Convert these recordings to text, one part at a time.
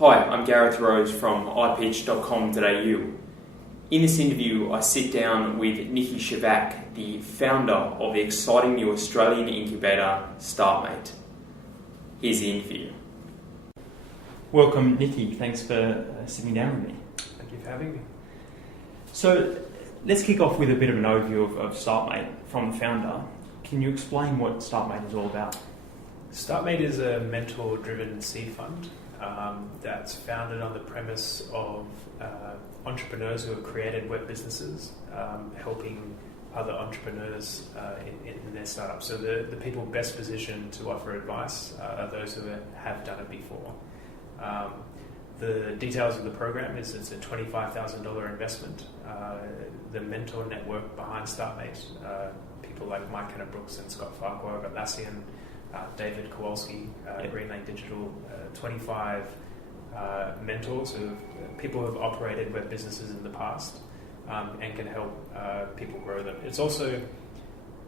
Hi, I'm Gareth Rose from iPitch.com.au. In this interview, I sit down with Niki Scevak, the founder of the exciting new Australian incubator, Startmate. Here's the interview. Welcome, Niki. Thanks for sitting down with me. Thank you for having me. So, let's kick off with a bit of an overview of Startmate from the founder. Can you explain what Startmate is all about? Startmate is a mentor-driven seed fund that's founded on the premise of entrepreneurs who have created web businesses, helping other entrepreneurs in their startups. So the people best positioned to offer advice are those who have done it before. The details of the program is it's a $25,000 investment. The mentor network behind Startmate, people like Mike Kenner-Brooks and Scott Farquhar, Atlassian, David Kowalski, Greenlane Digital, 25 mentors, people who have operated web businesses in the past and can help people grow them. It's also,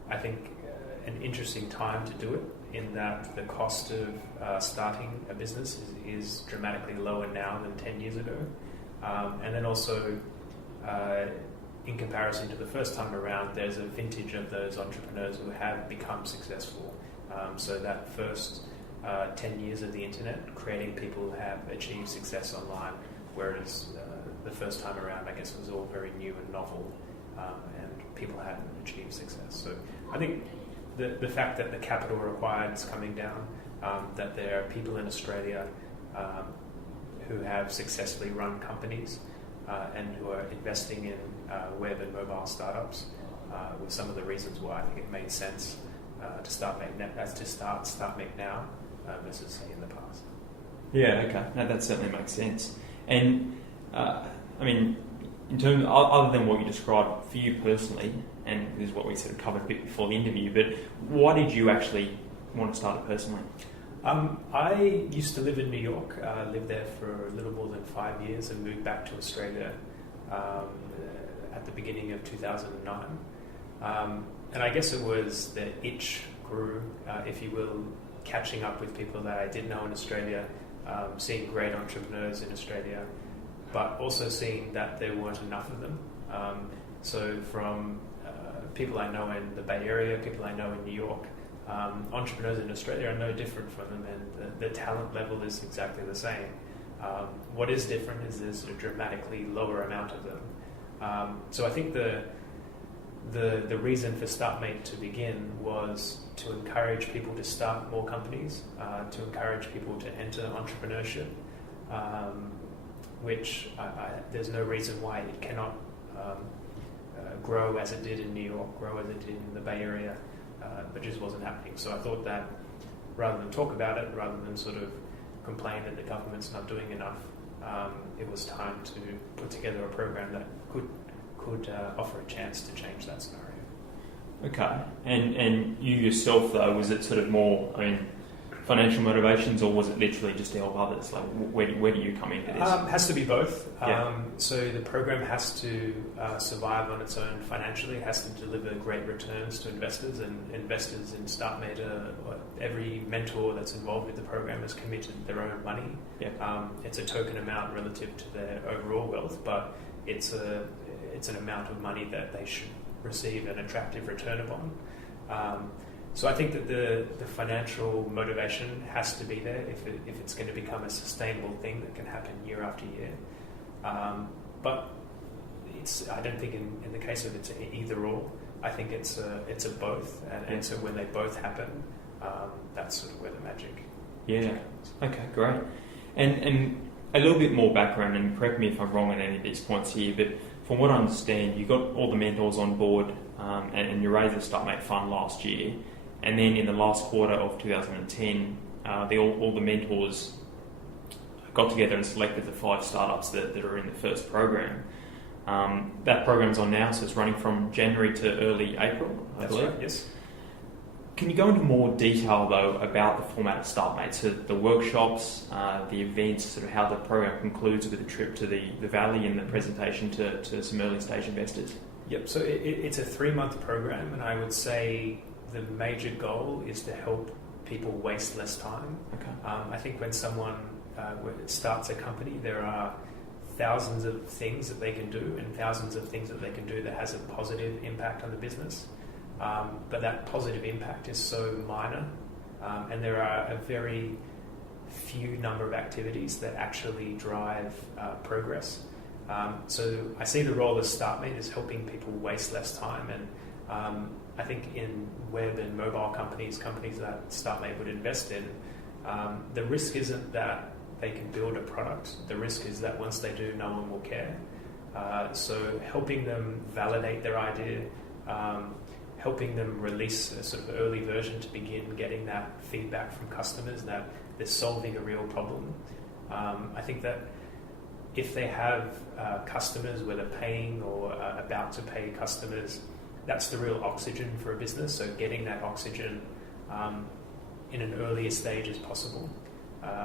I think, an interesting time to do it in that the cost of starting a business is dramatically lower now than 10 years ago. And then also, in comparison to the first time around, there's a vintage of those entrepreneurs who have become successful. So that first 10 years of the internet, creating people who have achieved success online, whereas the first time around, I guess, it was all very new and novel, and people hadn't achieved success. So I think the fact that the capital required is coming down, that there are people in Australia who have successfully run companies and who are investing in web and mobile startups were some of the reasons why I think it made sense to start Startmate now versus say in the past. Yeah, okay. No, that certainly makes sense. And I mean, in terms other than what you described for you personally, and this is what we sort of covered a bit before the interview, but why did you actually want to start it personally? I used to live in New York, lived there for a little more than 5 years and moved back to Australia at the beginning of 2009. And I guess it was the itch grew, if you will, catching up with people that I did know in Australia, seeing great entrepreneurs in Australia, but also seeing that there weren't enough of them. So from people I know in the Bay Area, people I know in New York, entrepreneurs in Australia are no different from them, and the talent level is exactly the same. What is different is there's a dramatically lower amount of them. So I think the reason for Startmate to begin was to encourage people to start more companies, to encourage people to enter entrepreneurship, which there's no reason why it cannot grow as it did in New York, grow as it did in the Bay Area, but just wasn't happening. So I thought that rather than talk about it, rather than sort of complain that the government's not doing enough, it was time to put together a program that could offer a chance to change that scenario. Okay, and you yourself though, was it sort of more, financial motivations, or was it literally just to help others? Like, where do you come into this? Has to be both. Yeah. So the program has to survive on its own financially. It has to deliver great returns to investors, and investors in Startmate, every mentor that's involved with the program has committed their own money. Yeah. It's a token amount relative to their overall wealth, but it's an amount of money that they should receive an attractive return upon. So I think that the financial motivation has to be there if it's going to become a sustainable thing that can happen year after year. But I don't think in the case of it's either or. I think it's a both, and so when they both happen, that's sort of where the magic happens. Okay, great. And a little bit more background, and correct me if I'm wrong on any of these points here, but from what I understand, you got all the mentors on board, and you raised the Startmate fund last year, and then in the last quarter of 2010, all the mentors got together and selected the 5 startups that are in the first program. That program's on now, so it's running from January to early April, I believe. That's right, yes. Can you go into more detail, though, about the format of Startmate? So the workshops, the events, sort of how the program concludes with a trip to the Valley and the presentation to some early-stage investors? Yep, so it's a 3-month program, and I would say the major goal is to help people waste less time. Okay. I think when someone starts a company, there are thousands of things that they can do and thousands of things that they can do that has a positive impact on the business. But that positive impact is so minor, and there are a very few number of activities that actually drive progress. So I see the role of Startmate as helping people waste less time, and I think in web and mobile companies that Startmate would invest in, the risk isn't that they can build a product. The risk is that once they do, no one will care. So helping them validate their idea, helping them release a sort of early version to begin getting that feedback from customers that they're solving a real problem. I think that if they have customers, whether paying or about to pay customers, that's the real oxygen for a business. So getting that oxygen in an earlier stage as possible.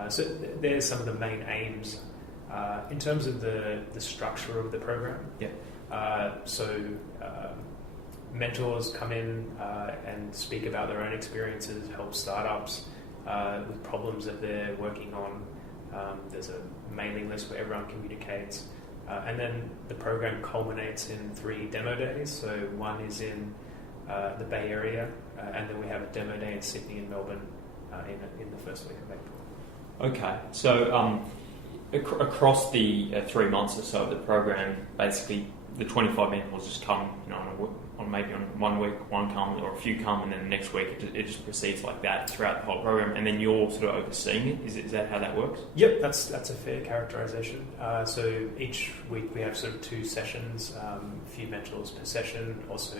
So there's some of the main aims. In terms of the structure of the program, mentors come in and speak about their own experiences, help startups with problems that they're working on. There's a mailing list where everyone communicates. And then the program culminates in 3 demo days. So one is in the Bay Area, and then we have a demo day in Sydney and Melbourne in the first week of April. Okay, so across the 3 months or so of the program, basically the 25 mentors just come, on maybe on 1 week, one come or a few come, and then the next week it just proceeds like that throughout the whole program, and then you're sort of overseeing it. Is that how that works? Yep, that's a fair characterization. So each week we have sort of 2 sessions, a few mentors per session. Also,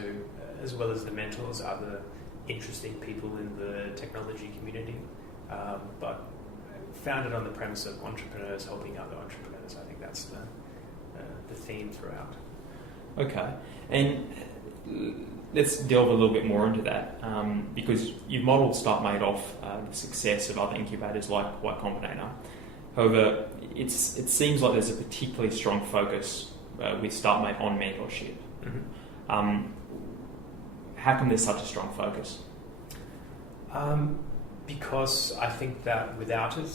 as well as the mentors, other interesting people in the technology community, but founded on the premise of entrepreneurs helping other entrepreneurs. I think that's the theme throughout. Okay, and let's delve a little bit more into that, because you've modelled Startmate off the success of other incubators like Combinator. However, it seems like there's a particularly strong focus with Startmate on mentorship. Mm-hmm. How come there's such a strong focus? Because I think that without it,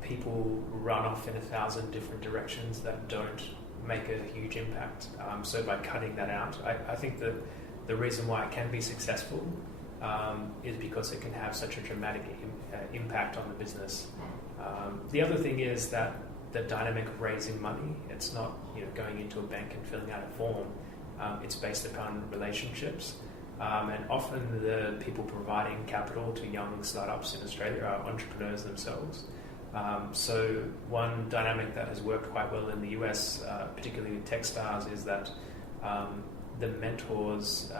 people run off in 1,000 different directions that don't make a huge impact. So by cutting that out, I think that the reason why it can be successful is because it can have such a dramatic impact on the business. The other thing is that the dynamic of raising money, it's not going into a bank and filling out a form. It's based upon relationships. And often the people providing capital to young startups in Australia are entrepreneurs themselves. So one dynamic that has worked quite well in the US, particularly with TechStars, is that the mentors,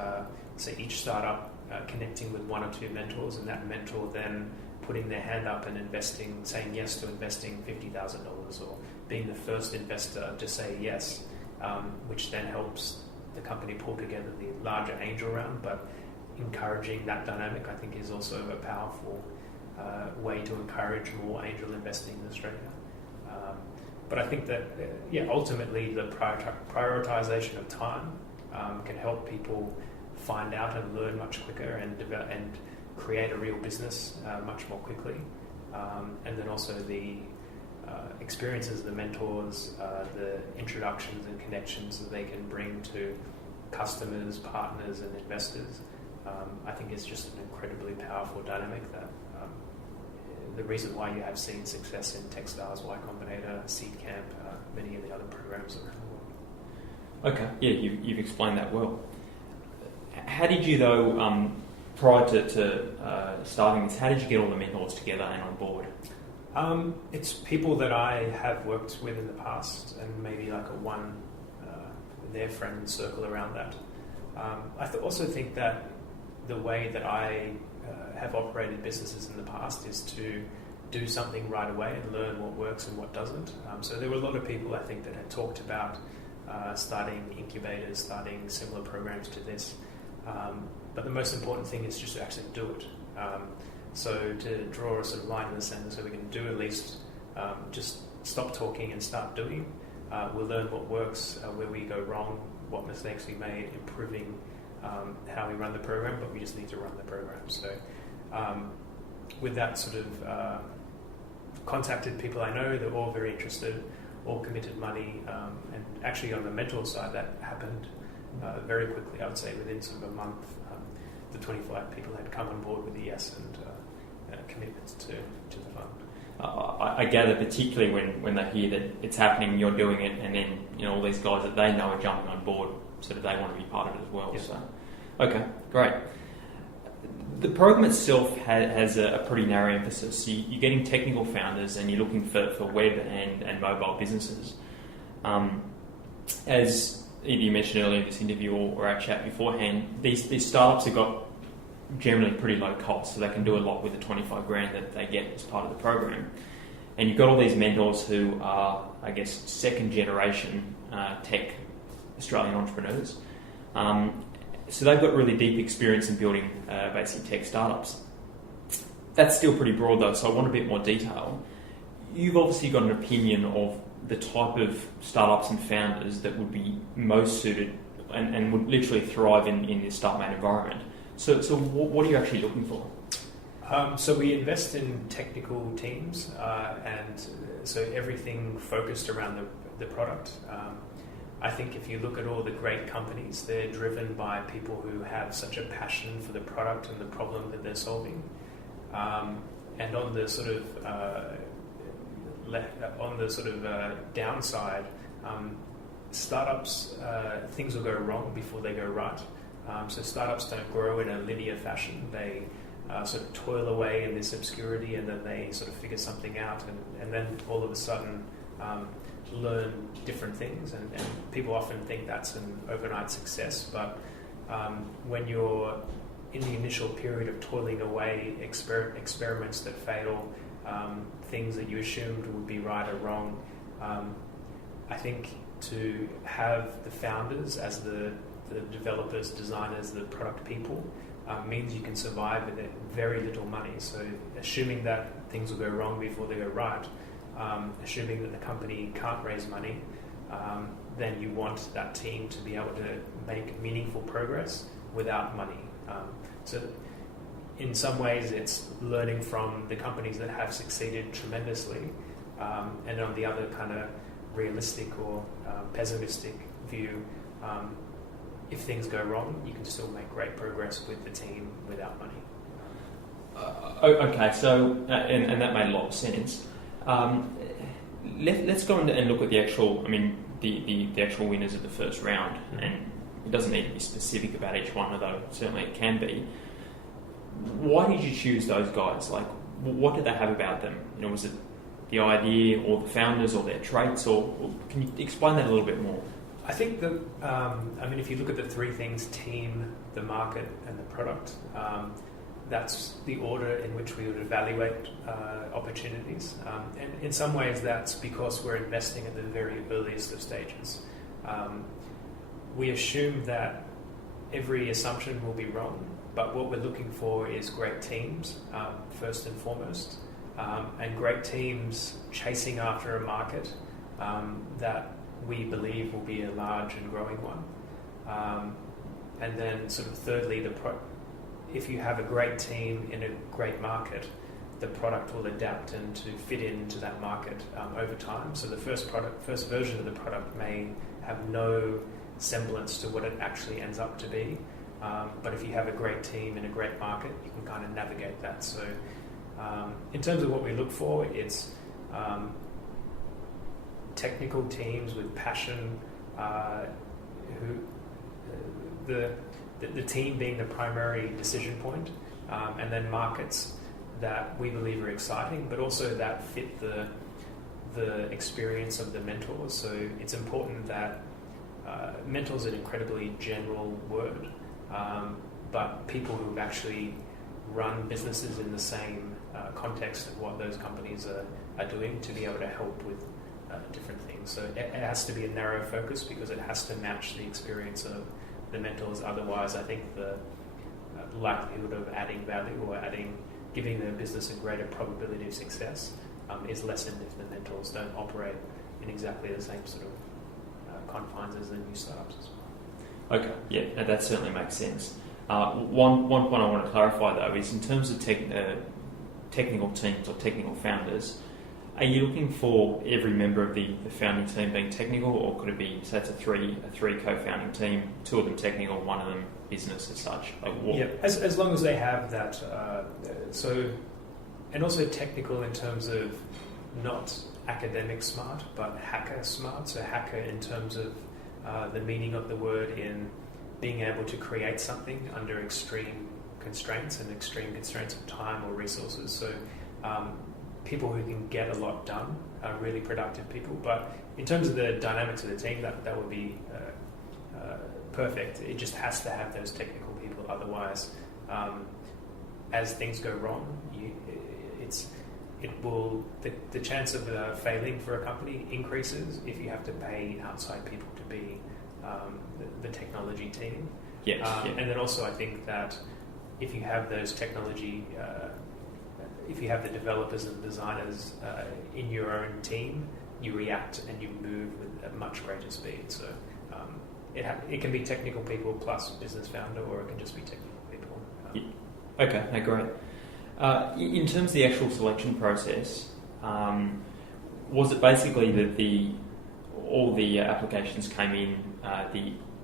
so each startup connecting with 1 or 2 mentors, and that mentor then putting their hand up and saying yes to investing $50,000 or being the first investor to say yes, which then helps the company pull together the larger angel round. But encouraging that dynamic, I think, is also a powerful way to encourage more angel investing in Australia. But I think that, ultimately the prioritization of time can help people find out and learn much quicker and develop and create a real business much more quickly. And then also the experiences of the mentors, the introductions and connections that they can bring to customers, partners and investors, I think is just an incredibly powerful dynamic that the reason why you have seen success in TechStars, Y Combinator, Seedcamp, many of the other programs around the world. Okay, yeah, you've explained that well. How did you, though, prior to starting this, how did you get all the mentors together and on board? It's people that I have worked with in the past, and maybe like their friend circle around that. I also think that the way that I have operated businesses in the past is to do something right away and learn what works and what doesn't. So there were a lot of people, I think, that had talked about starting incubators, starting similar programs to this. But the most important thing is just to actually do it. So to draw a sort of line in the sand so we can do at least just stop talking and start doing. We'll learn what works, where we go wrong, what mistakes we made, improving how we run the program, but we just need to run the program. So with that sort of contacted people I know. They're all very interested, all committed money, and actually on the mentor side that happened very quickly. I would say within sort of a month, the 25 people had come on board with a yes and commitments to the fund. I gather particularly when they hear that it's happening, you're doing it, and then all these guys that they know are jumping on board, sort of they want to be part of it as well. Yeah. So, okay, great. The program itself has a pretty narrow emphasis. You're getting technical founders and you're looking for web and mobile businesses. As you mentioned earlier in this interview or our chat beforehand, these startups have got generally pretty low cost, so they can do a lot with the 25 grand that they get as part of the program. And you've got all these mentors who are, I guess, second generation tech Australian entrepreneurs. So they've got really deep experience in building basic tech startups. That's still pretty broad though, so I want a bit more detail. You've obviously got an opinion of the type of startups and founders that would be most suited and would literally thrive in this Startmate environment. So what are you actually looking for? So we invest in technical teams, and so everything focused around the product. I think if you look at all the great companies, they're driven by people who have such a passion for the product and the problem that they're solving. And on the sort of downside, startups, things will go wrong before they go right. So startups don't grow in a linear fashion. They sort of toil away in this obscurity, and then they sort of figure something out, and then all of a sudden learn different things. And people often think that's an overnight success, but when you're in the initial period of toiling away, experiments that fail, things that you assumed would be right or wrong, I think to have the founders as the developers, designers, the product people, means you can survive with very little money. So assuming that things will go wrong before they go right, assuming that the company can't raise money, then you want that team to be able to make meaningful progress without money. So in some ways it's learning from the companies that have succeeded tremendously, and on the other kind of realistic or pessimistic view, if things go wrong, you can still make great progress with the team without money. Okay, so and that made a lot of sense. Let's go and look at the actual. I mean, the actual winners of the first round, and it doesn't need to be specific about each one, although certainly it can be. Why did you choose those guys? Like, what did they have about them? Was it the idea, or the founders, or their traits, or can you explain that a little bit more? I think that, if you look at the three things, team, the market, and the product, that's the order in which we would evaluate opportunities. And in some ways that's because we're investing at the very earliest of stages. We assume that every assumption will be wrong, but what we're looking for is great teams, first and foremost, and great teams chasing after a market that we believe will be a large and growing one. And then sort of thirdly, if you have a great team in a great market, the product will adapt and to fit into that market over time. So the first version of the product may have no semblance to what it actually ends up to be. But if you have a great team in a great market, you can kind of navigate that. So in terms of what we look for, it's technical teams with passion, the team being the primary decision point, and then markets that we believe are exciting, but also that fit the experience of the mentors. So it's important that mentors are an incredibly general word, but people who've actually run businesses in the same context of what those companies are doing to be able to help with different things. So it has to be a narrow focus because it has to match the experience of the mentors. Otherwise, I think the likelihood of adding value or giving the business a greater probability of success is lessened if the mentors don't operate in exactly the same sort of confines as the new startups as well. Okay, yeah, that certainly makes sense. One point I want to clarify though is in terms of technical teams or technical founders, are you looking for every member of the founding team being technical, or could it be, say it's a three co-founding team, two of them technical, one of them business as such? Yeah, as long as they have that. And also technical in terms of not academic smart, but hacker smart. So hacker in terms of the meaning of the word, in being able to create something under extreme constraints of time or resources. So people who can get a lot done are really productive people. But in terms of the dynamics of the team, that would be perfect. It just has to have those technical people. Otherwise, as things go wrong, the chance of failing for a company increases if you have to pay outside people to be the technology team. And then also I think that if you have those technology, if you have the developers and designers in your own team, you react and you move with a much greater speed. So it can be technical people plus business founder, or it can just be technical people. Okay, no, great. In terms of the actual selection process, was it basically that all the applications came in,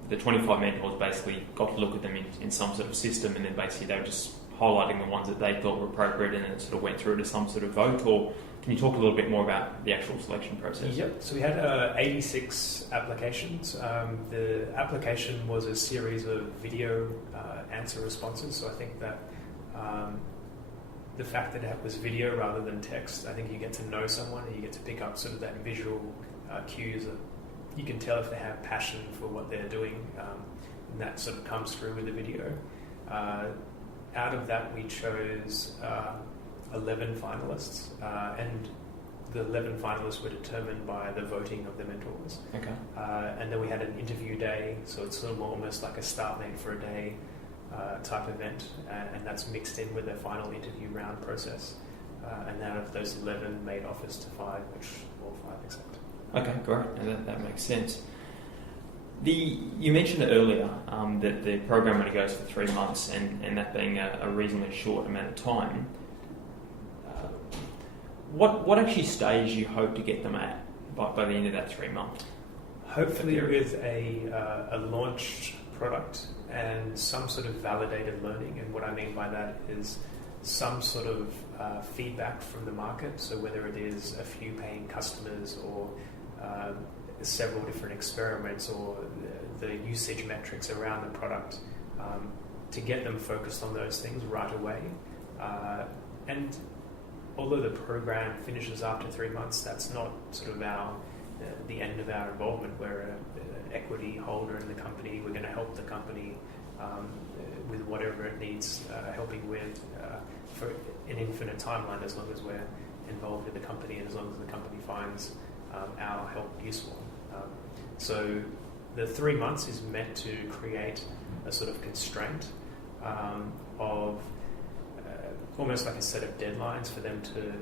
the 25 mentors basically got to look at them in some sort of system, and then basically they were just highlighting the ones that they thought were appropriate, and it sort of went through to some sort of vote? Or can you talk a little bit more about the actual selection process? Yep, so we had 86 applications. The application was a series of video answer responses, so I think that the fact that it was video rather than text, I think you get to know someone and you get to pick up sort of that visual cues. You can tell if they have passion for what they're doing, and that sort of comes through with the video. Out of that, we chose 11 finalists, and the 11 finalists were determined by the voting of the mentors. Okay. And then we had an interview day, so it's sort of almost like a Startmate for a day type event, and that's mixed in with a final interview round process. And out of those 11, made offers to 5, which all 5 accepted. Okay, great. And that makes sense. You mentioned earlier that the program only goes for 3 months, and that being a reasonably short amount of time. What actually stage you hope to get them at by the end of that 3 months? Hopefully with a launched product and some sort of validated learning. And what I mean by that is some sort of feedback from the market. So whether it is a few paying customers or several different experiments, or the usage metrics around the product, to get them focused on those things right away. And although the program finishes after 3 months, that's not sort of the end of our involvement. We're an equity holder in the company. We're going to help the company with whatever it needs helping with for an infinite timeline, as long as we're involved with the company and as long as the company finds our help useful. So the 3 months is meant to create a sort of constraint of almost like a set of deadlines for them to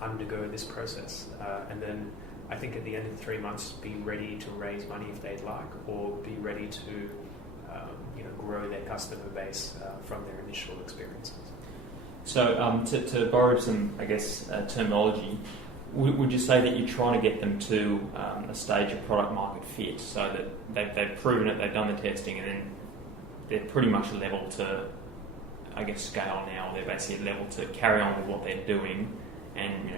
undergo this process. And then I think at the end of the 3 months, be ready to raise money if they'd like, or be ready to grow their customer base from their initial experiences. So to borrow some, I guess, terminology, would you say that you're trying to get them to a stage of product market fit, so that they've proven it, they've done the testing, and then they're pretty much level to, I guess, scale now? They're basically level to carry on with what they're doing and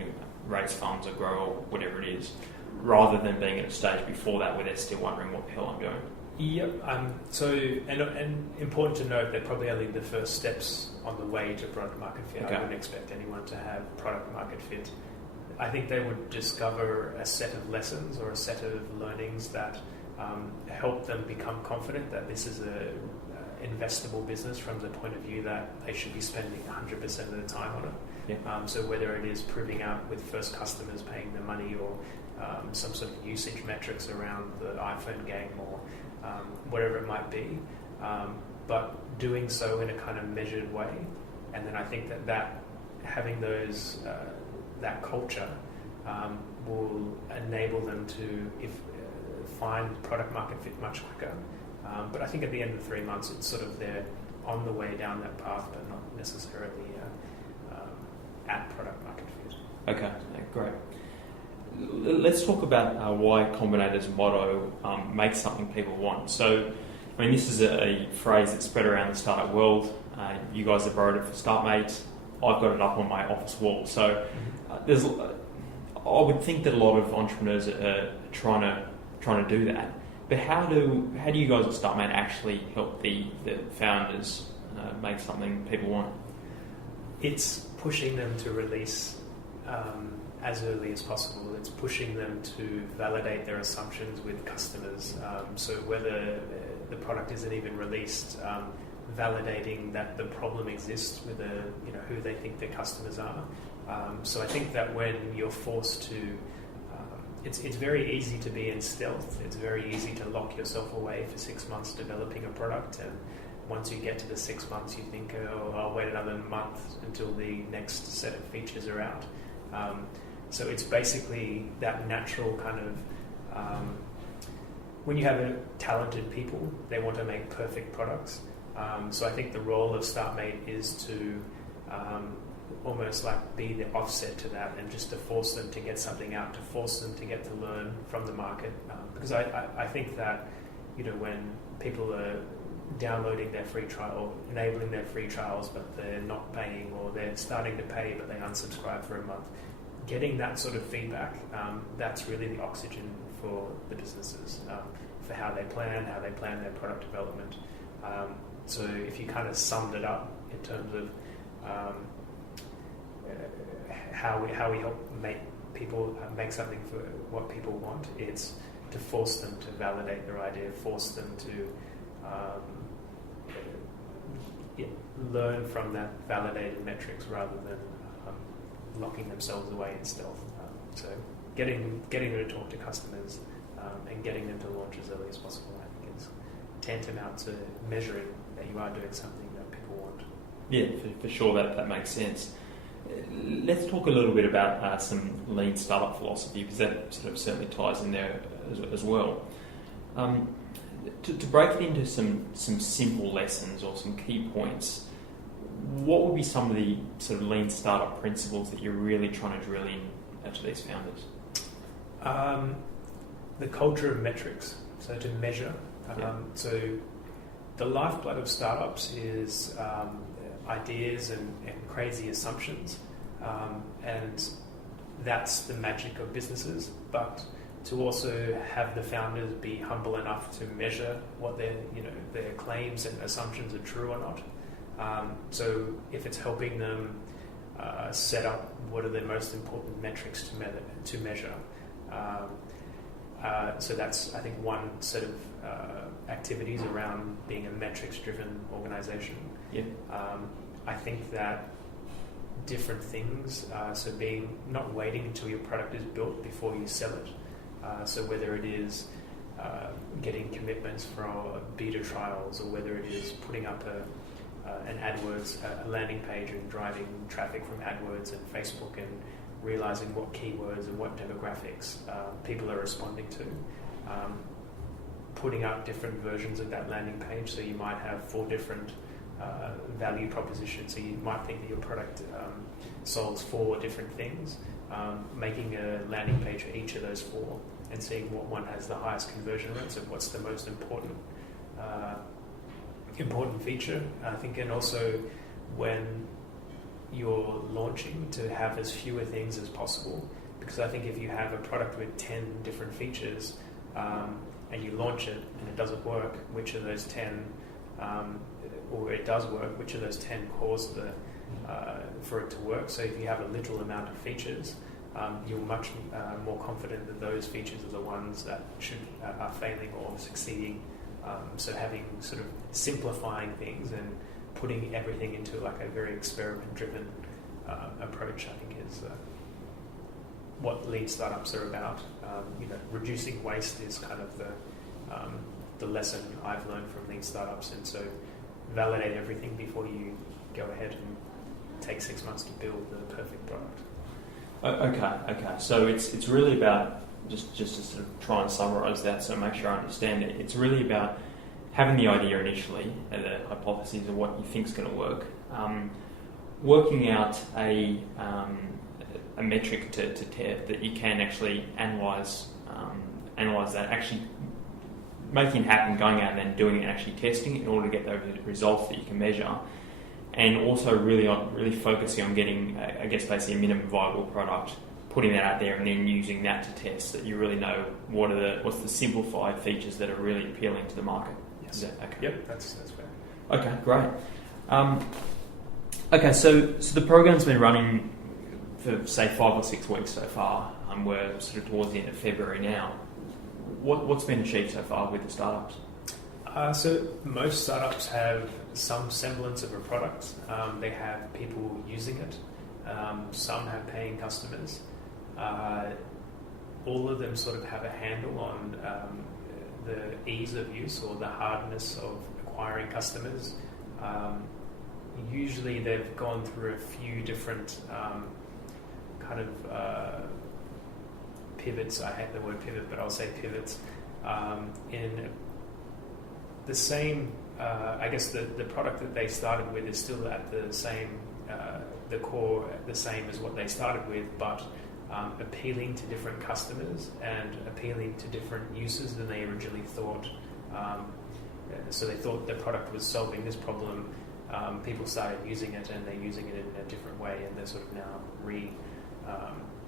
raise funds or grow or whatever it is, rather than being at a stage before that where they're still wondering what the hell I'm doing? Yep. And important to note, they're probably only the first steps on the way to product market fit. Okay. I wouldn't expect anyone to have product market fit. I think they would discover a set of lessons or a set of learnings that help them become confident that this is a investable business from the point of view that they should be spending 100% of the time on it. Yeah. So whether it is proving out with first customers paying the money, or some sort of usage metrics around the iPhone game, or whatever it might be, but doing so in a kind of measured way. And then I think that having those that culture will enable them to find product market fit much quicker. But I think at the end of 3 months, it's sort of they're on the way down that path, but not necessarily at product market fit. Okay, great. Let's talk about why Combinator's motto makes something people want. So, I mean, this is a phrase that's spread around the startup world. You guys have borrowed it for Startmate. I've got it up on my office wall. So, I would think that a lot of entrepreneurs are trying to do that. But how do you guys at Startmate actually help the founders make something people want? It's pushing them to release as early as possible. It's pushing them to validate their assumptions with customers. So whether the product isn't even released, validating that the problem exists with who they think their customers are. So I think that when you're forced to, it's very easy to be in stealth. It's very easy to lock yourself away for 6 months developing a product, and once you get to the 6 months, you think, oh, I'll wait another month until the next set of features are out. So it's basically that natural kind of, when you have talented people, they want to make perfect products. So I think the role of Startmate is to almost like be the offset to that, and just to force them to get something out, to force them to get to learn from the market. Because I think that, when people are downloading their free trial, enabling their free trials, but they're not paying, or they're starting to pay but they unsubscribe for a month, getting that sort of feedback, that's really the oxygen for the businesses, for how they plan their product development. So if you kind of summed it up in terms of how we help make people make something for what people want, it's to force them to validate their idea, force them to learn from that validated metrics rather than locking themselves away in stealth. So getting them to talk to customers and getting them to launch as early as possible, I think, is tantamount to measuring that you are doing something that people want. Yeah, for sure, that makes sense. Let's talk a little bit about some lean startup philosophy, because that sort of certainly ties in there as well. To break it into some simple lessons or some key points, what would be some of the sort of lean startup principles that you're really trying to drill in to these founders? The culture of metrics, so to measure. So the lifeblood of startups is ideas and crazy assumptions, and that's the magic of businesses. But to also have the founders be humble enough to measure what their claims and assumptions are true or not. So if it's helping them set up what are the most important metrics to measure. So that's, I think, one set of activities around being a metrics-driven organisation. Yeah. I think that different things, so being not waiting until your product is built before you sell it. So whether it is getting commitments for beta trials, or whether it is putting up an AdWords a landing page and driving traffic from AdWords and Facebook, and realising what keywords and what demographics people are responding to. Putting up different versions of that landing page, so you might have 4 different value propositions. So you might think that your product solves 4 different things. Making a landing page for each of those 4 and seeing what one has the highest conversion rates, of what's the most important feature, I think. And also when you're launching, to have as fewer things as possible, because I think if you have a product with 10 different features and you launch it and it doesn't work, which of those 10 or it does work, which of those 10 cause for it to work? So if you have a little amount of features, you're much more confident that those features are the ones that are failing or succeeding. So having sort of simplifying things and putting everything into like a very experiment-driven approach, I think, is what lean startups are about. Reducing waste is kind of the lesson I've learned from lean startups, and so validate everything before you go ahead and take 6 months to build the perfect product. Okay. So it's really about, just to sort of try and summarise that, so make sure I understand it. It's really about having the idea initially, the hypothesis of what you think is going to work, working out a metric that you can actually analyze that, actually making it happen, going out and then doing it and actually testing it in order to get those results that you can measure, and also really focusing on getting, I guess, basically a minimum viable product, putting that out there and then using that to test, that you really know what's the simplified features that are really appealing to the market. Yes. Is that okay? Yep, that's fair. Okay, great. Okay, so the program's been running for, say, 5 or 6 weeks so far. We're sort of towards the end of February now. What's been achieved so far with the startups? So most startups have some semblance of a product. They have people using it. Some have paying customers. All of them sort of have a handle on the ease of use or the hardness of acquiring customers. Usually they've gone through a few different pivots. I hate the word pivot, but I'll say pivots. In the same, I guess the product that they started with is still at the same, the core, the same as what they started with, but appealing to different customers and appealing to different uses than they originally thought. So they thought the product was solving this problem. People started using it, and they're using it in a different way, and they're sort of now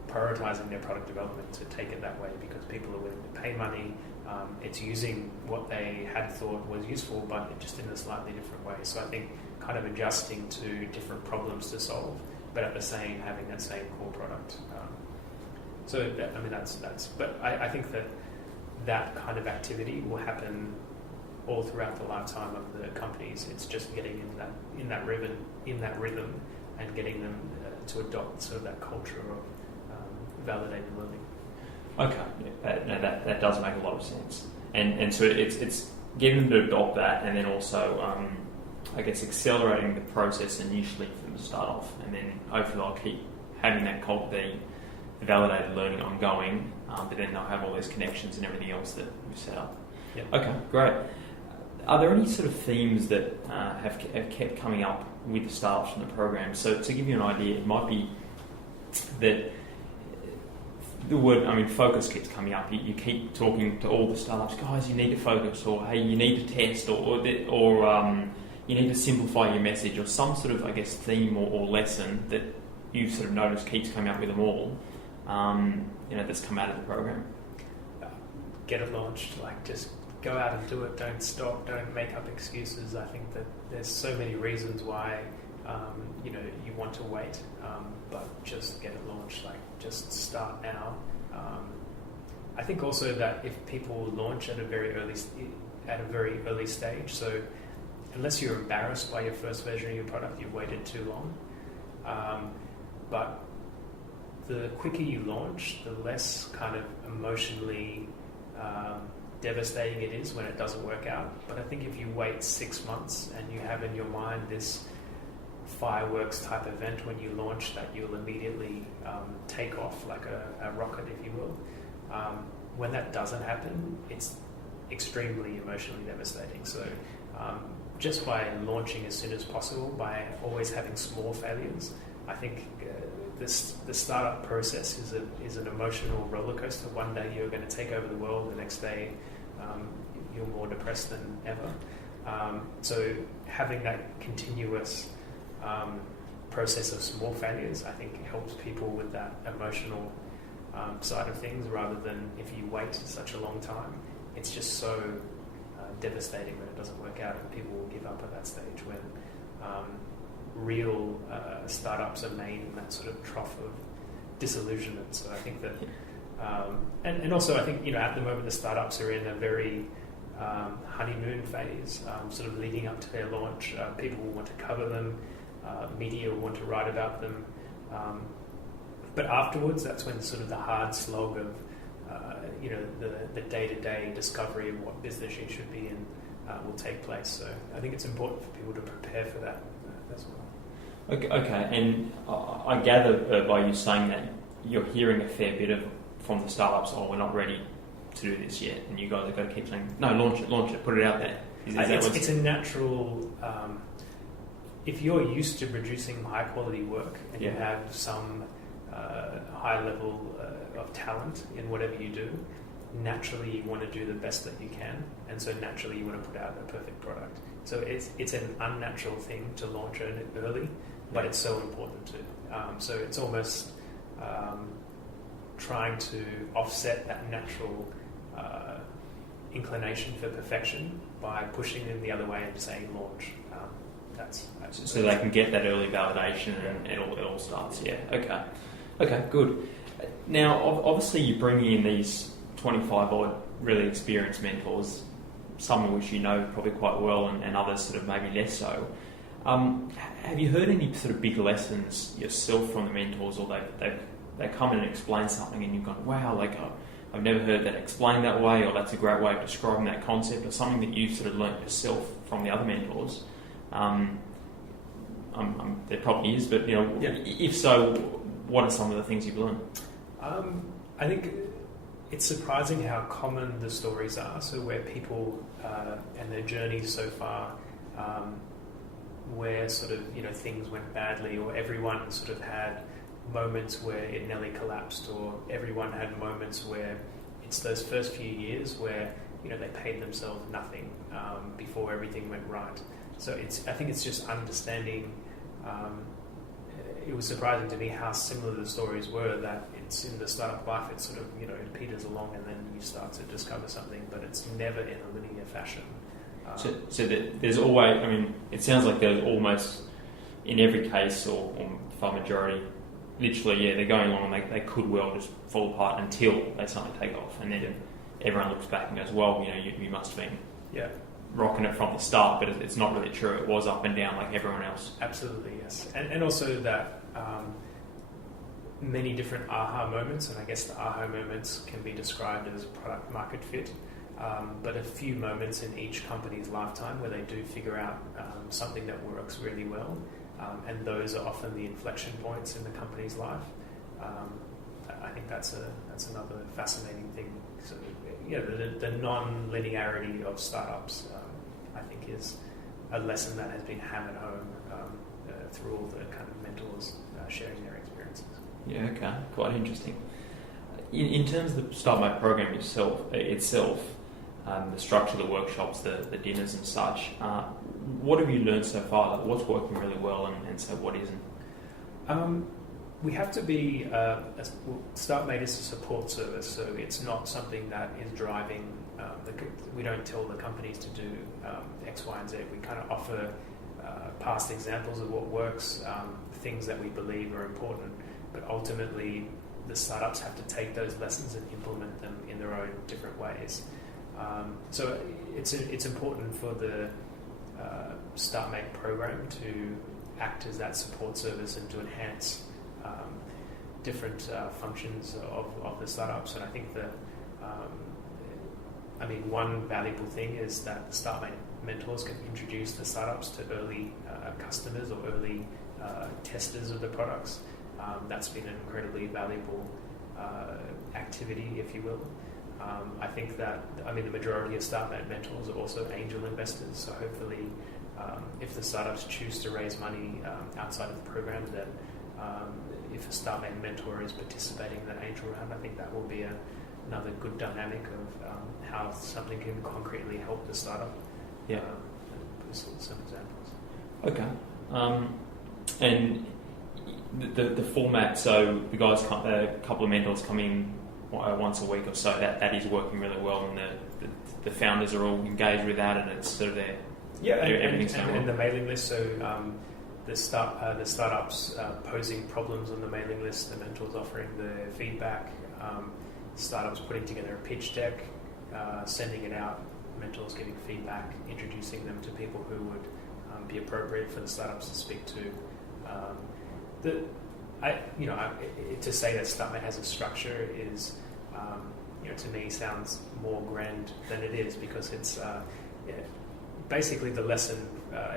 prioritizing their product development to take it that way because people are willing to pay money. It's using what they had thought was useful, but just in a slightly different way. So I think kind of adjusting to different problems to solve, but at the same having that same core product. But I think that kind of activity will happen all throughout the lifetime of the companies. It's just getting in that rhythm, and getting them to adopt sort of that culture of validated learning. Okay, that does make a lot of sense, and so it's getting them to adopt that, and then also I guess accelerating the process initially from the start off, and then hopefully I'll keep having that the validated learning ongoing, but then they'll have all those connections and everything else that we've set up. Yep. Okay, great. Are there any sort of themes that have kept coming up with the startups from the program? So to give you an idea, it might be that the word, focus keeps coming up. You keep talking to all the startups, guys, you need to focus, or hey, you need to test, or you need to simplify your message, or some sort of, I guess, theme or lesson that you've sort of noticed keeps coming up with them all, that's come out of the program. Get it launched, just go out and do it, don't stop, don't make up excuses. I think that there's so many reasons why you want to wait, but just get it launched, just start now. I think also that if people launch at a very early stage, so unless you're embarrassed by your first version of your product, you've waited too long. But the quicker you launch, the less kind of emotionally devastating it is when it doesn't work out. But I think if you wait 6 months and you have in your mind this fireworks type event when you launch that you'll immediately take off like a rocket, if you will, when that doesn't happen, it's extremely emotionally devastating. So just by launching as soon as possible, by always having small failures, I think the startup process is an emotional roller coaster. One day you're going to take over the world, the next day you're more depressed than ever. So having that continuous process of small failures, I think, helps people with that emotional side of things, rather than if you wait such a long time, it's just so devastating when it doesn't work out, and people will give up at that stage when real startups are made in that sort of trough of disillusionment. So I think that, and also I think, at the moment the startups are in a very honeymoon phase, sort of leading up to their launch. People will want to cover them, media will want to write about them, but afterwards, that's when sort of the hard slog of the day-to-day discovery of what business you should be in will take place. So I think it's important for people to prepare for that as well. Okay, and I gather by you saying that you're hearing a fair bit from the startups, we're not ready to do this yet, and you guys have got to keep saying, no, launch it, put it out there. It's a natural if you're used to producing high quality work and you Yeah. have some high level of talent in whatever you do, naturally you want to do the best that you can, and so naturally you want to put out a perfect product. So it's an unnatural thing to launch it early, but it's so important too. So it's almost trying to offset that natural inclination for perfection by pushing them the other way and saying launch. So they can get that early validation and it all starts. Yeah. Okay. Good. Now, obviously, you're bringing in these 25 odd really experienced mentors, some of which you know probably quite well, and others sort of maybe less so. Have you heard any sort of big lessons yourself from the mentors, or they come in and explain something and you've gone, wow, like I've never heard that explained that way, or that's a great way of describing that concept, or something that you've sort of learnt yourself from the other mentors? There probably is, but if so, what are some of the things you've learned? I think it's surprising how common the stories are. So where people and their journeys so far, where sort of things went badly, or everyone sort of had moments where it nearly collapsed, or everyone had moments where it's those first few years where they paid themselves nothing before everything went right. So I think it's just understanding. It was surprising to me how similar the stories were, that it's in the startup life, it's sort of, it peters along and then you start to discover something, but it's never in a linear fashion. So that there's always, it sounds like there's almost, in every case, or for majority, literally, they're going along and they could well just fall apart until they suddenly take off. And then everyone looks back and goes, well, you must have been rocking it from the start, but it's not really true. It was up and down like everyone else. Absolutely, yes. And also that many different aha moments, and I guess the aha moments can be described as product market fit, but a few moments in each company's lifetime where they do figure out something that works really well, and those are often the inflection points in the company's life. I think that's another fascinating thing. So, the non-linearity of startups, I think, is a lesson that has been hammered home through all the kind of mentors sharing their experiences. Yeah, okay, quite interesting. In terms of the Startmate program itself, the structure of the workshops, the dinners and such, what have you learned so far? What's working really well and so what isn't? We have to be, Startmate is a support service, so it's not something that is driving, we don't tell the companies to do X, Y, and Z. We kind of offer past examples of what works, things that we believe are important, but ultimately the startups have to take those lessons and implement them in their own different ways. So it's important for the Startmate program to act as that support service and to enhance different functions of the startups. And I think that one valuable thing is that Startmate mentors can introduce the startups to early customers or early testers of the products. That's been an incredibly valuable activity, if you will. I think that the majority of Startmate mentors are also angel investors. So hopefully, if the startups choose to raise money outside of the program, then if a Startmate mentor is participating in that angel round, I think that will be another good dynamic of how something can concretely help the startup. Yeah. Some examples. Okay. And the format, so the guys, a couple of mentors come in once a week or so, that is working really well, and the founders are all engaged with that, and it's sort of there. Yeah, and the mailing list, so the startups posing problems on the mailing list, the mentors offering the feedback, startups putting together a pitch deck, sending it out, mentors giving feedback, introducing them to people who would be appropriate for the startups to speak to. To say that Startmate has a structure is, to me, sounds more grand than it is, because it's basically the lesson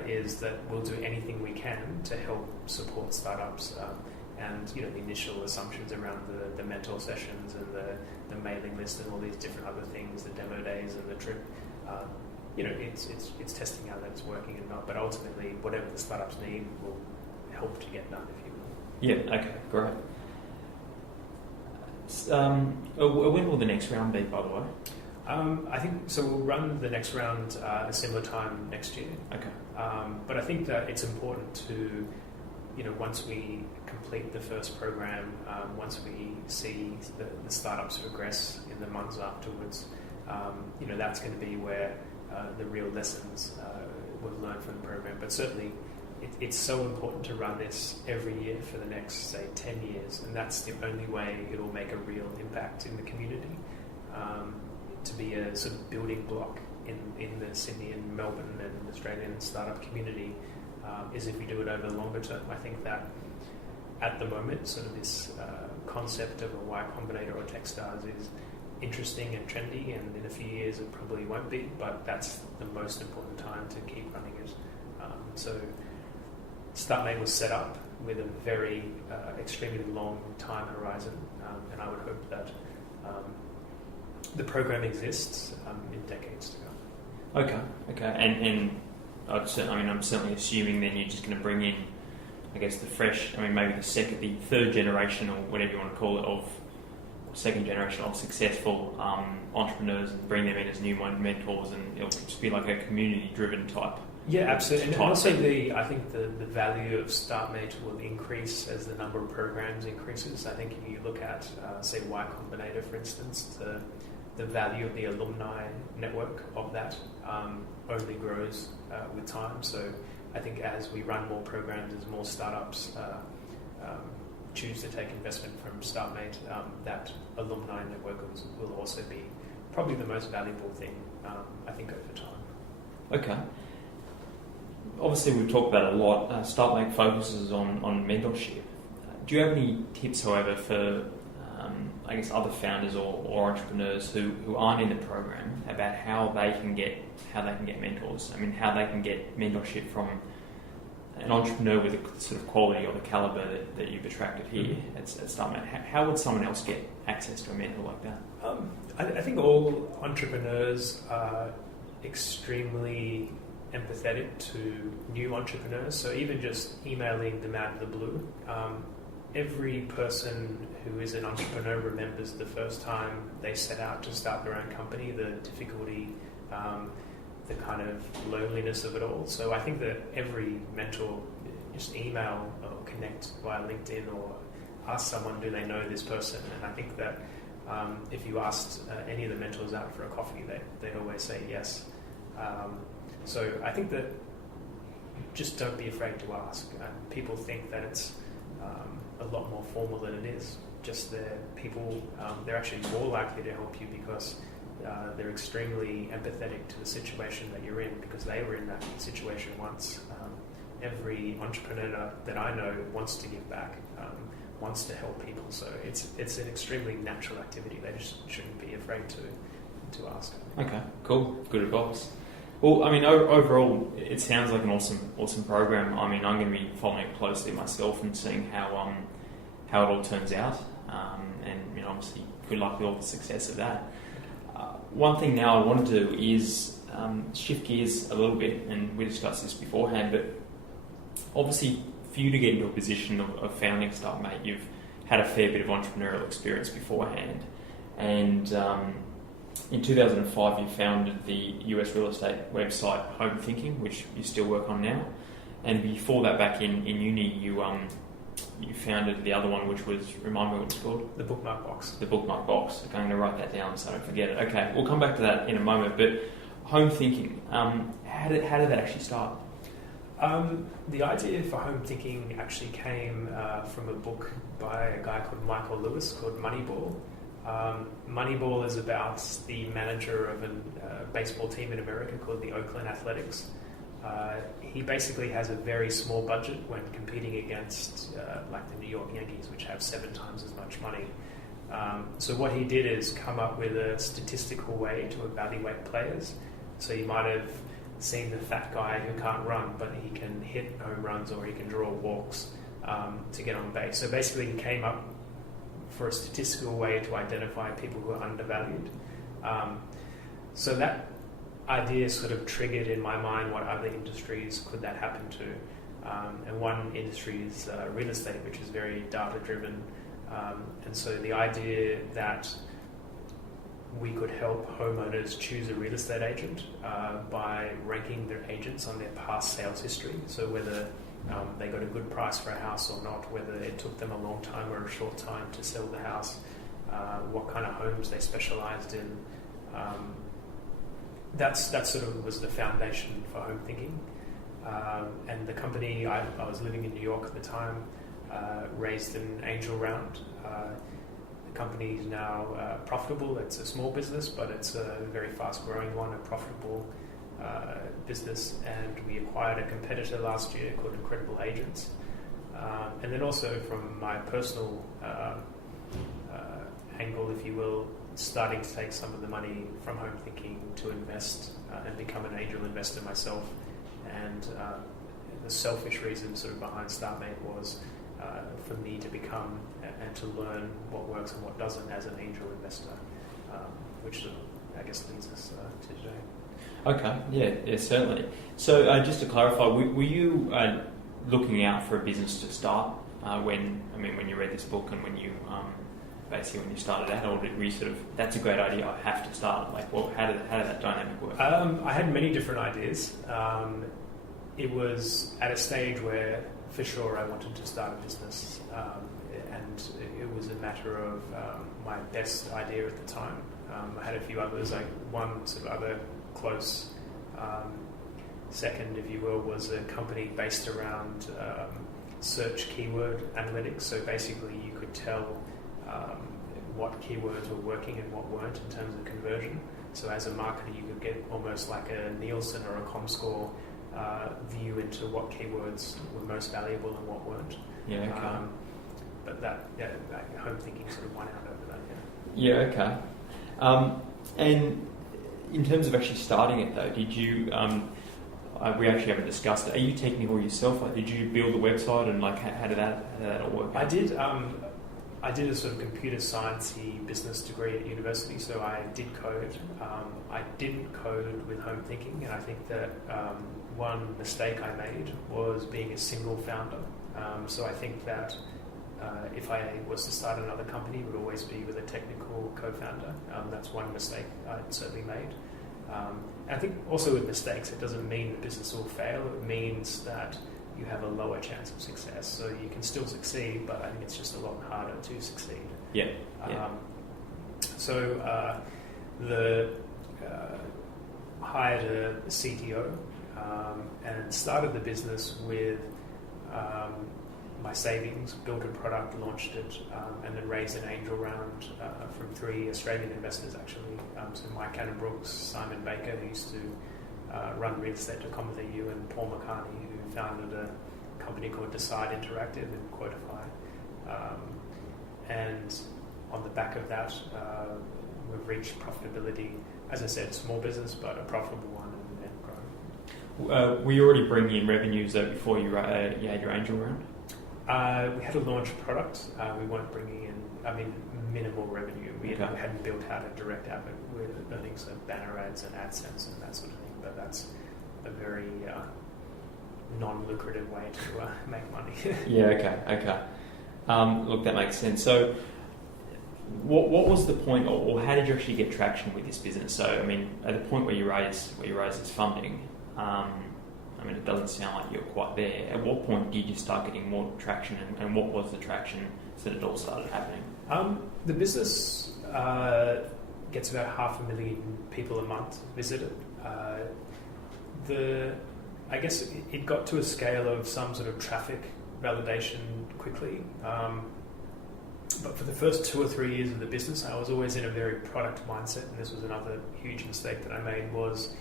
is that we'll do anything we can to help support startups, and the initial assumptions around the mentor sessions and the mailing list and all these different other things, the demo days and the trip. it's testing out that it's working and not. But ultimately, whatever the startups need will help to get done, if you will. Yeah. Okay. Great. When will the next round be, by the way? I think so. We'll run the next round a similar time next year. Okay. But I think that it's important to, once we complete the first program, once we see the startups progress in the months afterwards, that's going to be where the real lessons we've learned from the program. But certainly, it's so important to run this every year for the next, say, 10 years, and that's the only way it will make a real impact in the community. To be a sort of building block in the Sydney and Melbourne and Australian startup community is if we do it over the longer term. I think that at the moment, sort of this concept of a Y Combinator or TechStars is interesting and trendy, and in a few years it probably won't be, but that's the most important time to keep running it. So Startmate was set up with a very extremely long time horizon, and I would hope that the program exists in decades to come. Okay. And I'm certainly assuming then you're just going to bring in, I guess, the fresh, maybe the third generation or whatever you want to call it, or second generation of successful entrepreneurs, and bring them in as new mentors, and it'll just be like a community-driven type. Yeah, absolutely. And also I think the value of Startmate will increase as the number of programs increases. I think if you look at, say, Y Combinator, for instance, the value of the alumni network of that only grows with time. So I think as we run more programs, as more startups choose to take investment from Startmate, that alumni network will also be probably the most valuable thing, I think, over time. Okay. Obviously, we've talked about it a lot. Startmate focuses on mentorship. Do you have any tips, however, for other founders or entrepreneurs who aren't in the program about how they can get mentors? How they can get mentorship from an entrepreneur with the sort of quality or the caliber that you've attracted here at Startmate. How would someone else get access to a mentor like that? I think all entrepreneurs are extremely empathetic to new entrepreneurs. So even just emailing them out of the blue, every person who is an entrepreneur remembers the first time they set out to start their own company, the difficulty, the kind of loneliness of it all. So I think that every mentor, just email or connect via LinkedIn or ask someone, do they know this person? And I think that if you asked any of the mentors out for a coffee, they'd always say yes. So I think that just don't be afraid to ask. People think that it's a lot more formal than it is. Just they're actually more likely to help you because they're extremely empathetic to the situation that you're in, because they were in that situation once. Every entrepreneur that I know wants to give back, wants to help people. So it's an extremely natural activity. They just shouldn't be afraid to ask. Okay, cool. Good advice. Well, overall, it sounds like an awesome program. I'm going to be following it closely myself and seeing how it all turns out. And obviously, good luck with all the success of that. One thing now I want to do is shift gears a little bit, and we discussed this beforehand. But obviously, for you to get into a position of founding Startmate, you've had a fair bit of entrepreneurial experience beforehand, and in 2005, you founded the US real estate website Home Thinking, which you still work on now. And before that, back in uni, you founded the other one, which was, remind me what it's called? The Bookmark Box. The Bookmark Box. Okay, I'm going to write that down so I don't forget it. Okay, we'll come back to that in a moment. But Home Thinking, how did that actually start? The idea for Home Thinking actually came from a book by a guy called Michael Lewis called Moneyball. Moneyball is about the manager of a baseball team in America called the Oakland Athletics. He basically has a very small budget when competing against like the New York Yankees, which have 7 times as much money. So what he did is come up with a statistical way to evaluate players. So you might have seen the fat guy who can't run, but he can hit home runs or he can draw walks to get on base. So basically he came up for a statistical way to identify people who are undervalued. So that idea sort of triggered in my mind what other industries could that happen to. And one industry is real estate, which is very data-driven. And so the idea that we could help homeowners choose a real estate agent by ranking their agents on their past sales history. So whether they got a good price for a house or not, whether it took them a long time or a short time to sell the house, what kind of homes they specialised in. That sort of was the foundation for home thinking. And the company, I was living in New York at the time, raised an angel round. The company is now profitable. It's a small business, but it's a very fast-growing one, a profitable business. And we acquired a competitor last year called Incredible Agents. And then also from my personal angle, if you will, starting to take some of the money from home thinking to invest and become an angel investor myself. And the selfish reason sort of behind Startmate was for me to become and to learn what works and what doesn't as an angel investor, which I guess leads us to today. Okay, yeah, certainly. So just to clarify, were you looking out for a business to start when you read this book and when you basically when you started out, or were you sort of, that's a great idea, I have to start? Like, well, how did that dynamic work? I had many different ideas. It was at a stage where, for sure, I wanted to start a business, and it was a matter of my best idea at the time. I had a few others. One sort of other close second, if you will, was a company based around search keyword analytics. So basically, you could tell what keywords were working and what weren't in terms of conversion. So as a marketer, you could get almost like a Nielsen or a ComScore view into what keywords were most valuable and what weren't. Yeah, okay. But that home thinking sort of won out over that, yeah. Yeah, okay. And in terms of actually starting it though, did you, we actually haven't discussed it, are you technical yourself? Like, did you build the website and like how did that all work? I did a sort of computer sciencey business degree at university, so I did code. I didn't code with home thinking, and I think that one mistake I made was being a single founder. So I think that if I was to start another company, it would always be with a technical co-founder. That's one mistake I certainly made. And I think also with mistakes, it doesn't mean the business will fail. It means that you have a lower chance of success. So you can still succeed, but I think it's just a lot harder to succeed. Yeah. Hired a CTO and started the business with my savings, built a product, launched it, and then raised an angel round from 3 Australian investors actually. So Mike Cannon-Brooks, Simon Baker, who used to run real-estate.com with EU, and Paul McCartney, who founded a company called Decide Interactive and Quotify. And on the back of that, we've reached profitability. As I said, small business, but a profitable one and growing. Were you already bringing in revenues though before you had your angel round? We had a launch product. We weren't bringing in, minimal revenue. We hadn't built out a direct ad. We were earning some banner ads and AdSense and that sort of thing, but that's a very non-lucrative way to make money. Yeah, okay. Look, that makes sense. So what was the point, or how did you actually get traction with this business? So, at the point where you raise this funding, it doesn't sound like you're quite there. At what point did you start getting more traction, and what was the traction so that it all started happening? The business gets about 500,000 people a month visit it. I guess it got to a scale of some sort of traffic validation quickly. But for the first 2 or 3 years of the business, I was always in a very product mindset, and this was another huge mistake that I made. Was